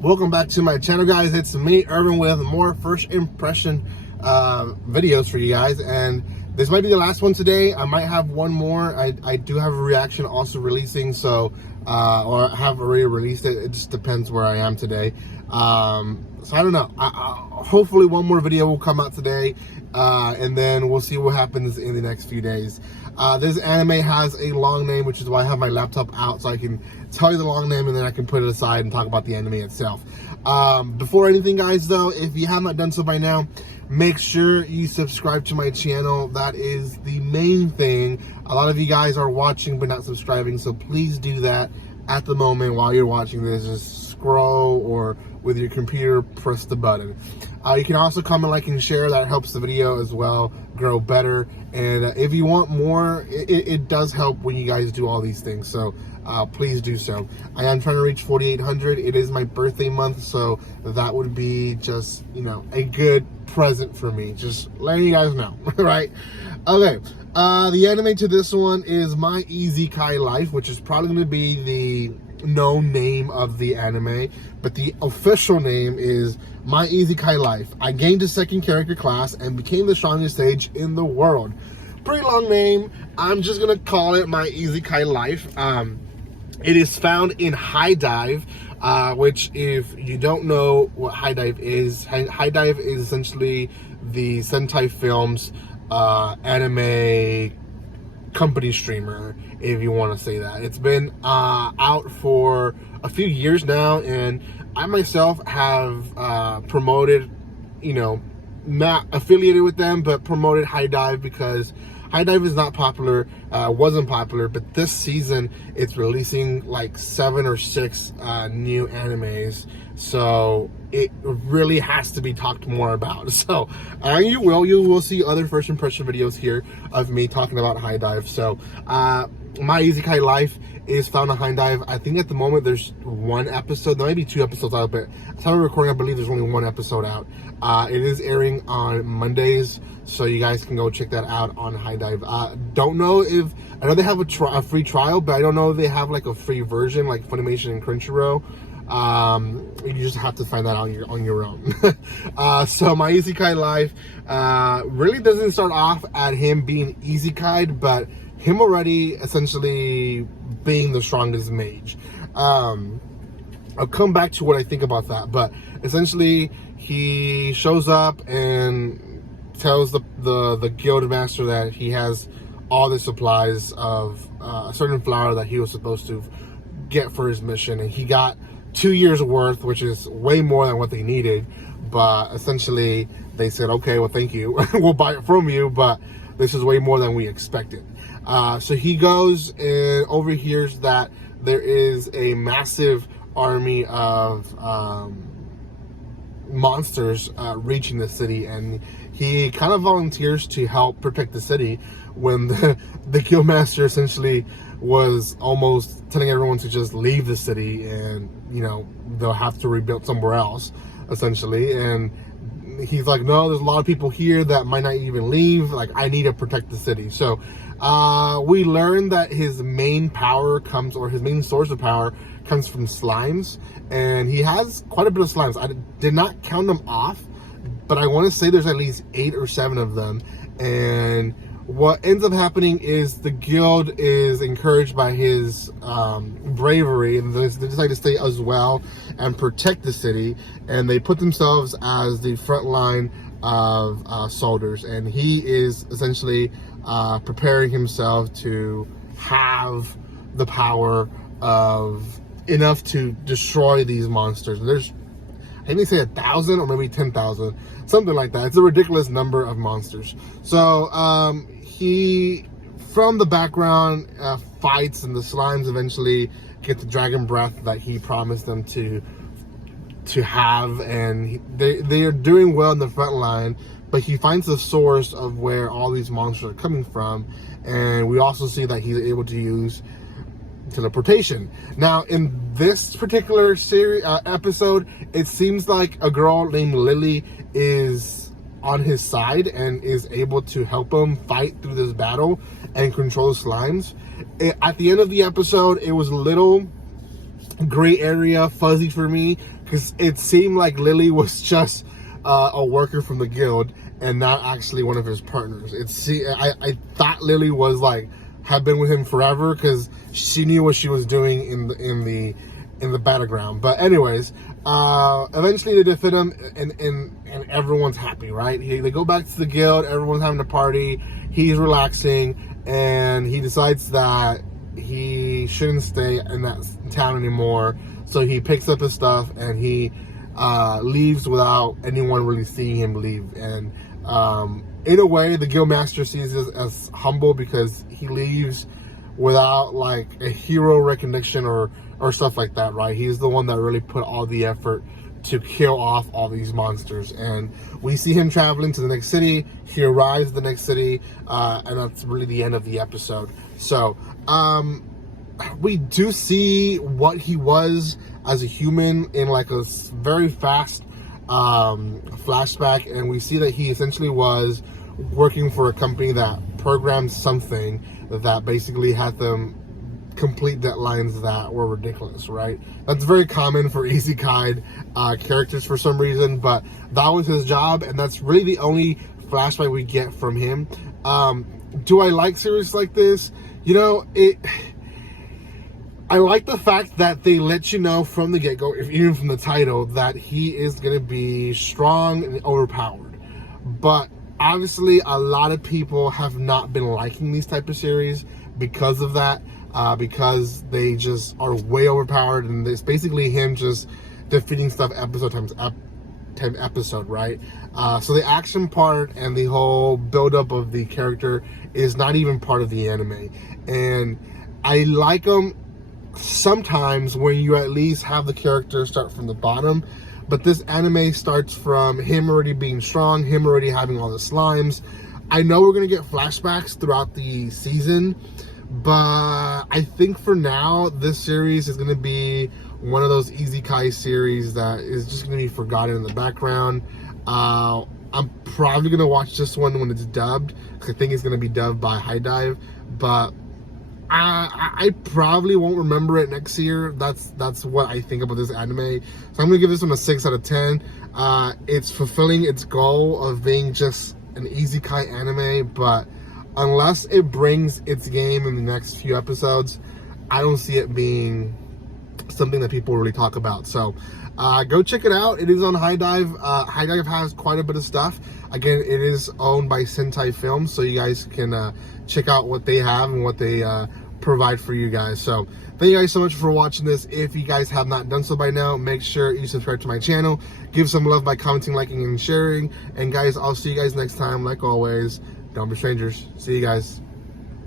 Welcome back to my channel, guys. It's me, Irvin, with more first impression videos for you guys, and this might be the last one today. I might have one more. I do have a reaction also releasing, so or have already released it. It just depends where I am today. So I don't know. Hopefully one more video will come out today, and then we'll see what happens in the next few days. This anime has a long name, which is why I have my laptop out, so I can tell you the long name and then I can put it aside and talk about the anime itself. Before anything, guys, though, if you have not done so by now, make sure you subscribe to my channel. That is the main thing. A lot of you guys are watching but not subscribing, so please do that at the moment while you're watching this. Just scroll, or with your computer, press the button. You can also comment, like, and share. That helps the video as well grow better. And if you want more, it does help when you guys do all these things. So please do so. I am trying to reach 4,800. It is my birthday month, so that would be just, you know, a good present for me. Just letting you guys know, right? Okay. The anime to this one is My Isekai Life, which is probably going to be the known name of the anime, but the official name is My Isekai Life. I gained a second character class and became the strongest sage in the world. Pretty long name. I'm just gonna call it My Isekai Life. It is found in High Dive, which, if you don't know what High Dive is, High Dive is essentially the Sentai Films anime company streamer, if you want to say that. It's been out for a few years now, and I myself have promoted, you know, not affiliated with them, but promoted High Dive because High Dive is not popular, wasn't popular, but this season it's releasing like 7 or 6 new animes, so it really has to be talked more about. So you will see other first impression videos here of me talking about High Dive. So My Isekai Life is found on High Dive. I think at the moment there's 1 episode, there might be 2 episodes out, but at the time of recording, I believe there's only 1 episode out. It is airing on Mondays, so you guys can go check that out on High Dive. Don't know if, I know they have a free trial, but I don't know if they have like a free version like Funimation and Crunchyroll. You just have to find that out on your own. So My Isekai Life really doesn't start off at him being isekai'd, but him already essentially being the strongest mage. I'll come back to what I think about that, but essentially he shows up and tells the guild master that he has all the supplies of a certain flower that he was supposed to get for his mission, and he got 2 years worth, which is way more than what they needed. But essentially they said, okay, well, thank you, we'll buy it from you, but this is way more than we expected. So he goes and overhears that there is a massive army of monsters reaching the city, and he kind of volunteers to help protect the city when the guildmaster essentially was almost telling everyone to just leave the city, and, you know, they'll have to rebuild somewhere else essentially. And he's like, no, there's a lot of people here that might not even leave, like, I need to protect the city. So we learned that his main power comes, or his main source of power comes from slimes, and he has quite a bit of slimes. I did not count them off, but I want to say there's at least 8 or 7 of them. And what ends up happening is the guild is encouraged by his bravery, and they decide to stay as well and protect the city, and they put themselves as the front line of soldiers, and he is essentially preparing himself to have the power of enough to destroy these monsters. There's, I think they say 1,000 or maybe 10,000, something like that. It's a ridiculous number of monsters. So he, from the background, fights, and the slimes eventually get the dragon breath that he promised them to have, and they are doing well in the front line. But he finds the source of where all these monsters are coming from, and we also see that he's able to use teleportation. Now, in this particular series episode, it seems like a girl named Lily is on his side and is able to help him fight through this battle and control the slimes. At the end of the episode, it was a little gray area, fuzzy for me, because it seemed like Lily was just a worker from the guild and not actually one of his partners. I thought Lily was like had been with him forever because she knew what she was doing in the battleground. But anyways, eventually they defeat him, and everyone's happy, right? They go back to the guild, everyone's having a party, he's relaxing, and he decides that he shouldn't stay in that town anymore. So he picks up his stuff and he leaves without anyone really seeing him leave. And in a way, the guildmaster sees this as humble because he leaves without like a hero recognition or stuff like that, right? He's the one that really put all the effort to kill off all these monsters. And we see him traveling to the next city. He arrives at the next city, and that's really the end of the episode. So we do see what he was as a human in like a very fast flashback, and we see that he essentially was working for a company that programmed something that basically had them complete deadlines that were ridiculous, right? That's very common for Isekai characters for some reason, but that was his job, and that's really the only flashback we get from him. Do I like series like this? You know, I like the fact that they let you know from the get-go, even from the title, that he is going to be strong and overpowered. But obviously, a lot of people have not been liking these type of series because of that, because they just are way overpowered, and it's basically him just defeating stuff episode times episode, right? So the action part and the whole build-up of the character is not even part of the anime. And I like them sometimes when you at least have the character start from the bottom, but this anime starts from him already being strong, him already having all the slimes. I know we're going to get flashbacks throughout the season, but I think for now this series is going to be one of those Isekai series that is just going to be forgotten in the background. I'm probably going to watch this one when it's dubbed, because I think it's going to be dubbed by High Dive, but I probably won't remember it next year. That's what I think about this anime. So I'm gonna give this one a 6 out of 10. It's fulfilling its goal of being just an Isekai anime, but unless it brings its game in the next few episodes, I don't see it being something that people really talk about. So go check it out. It is on High Dive. High Dive has quite a bit of stuff. Again, it is owned by Sentai Films, so you guys can check out what they have and what they provide for you guys. So thank you guys so much for watching this. If you guys have not done so by now, make sure you subscribe to my channel. Give some love by commenting, liking, and sharing. And guys, I'll see you guys next time. Like always, don't be strangers. See you guys.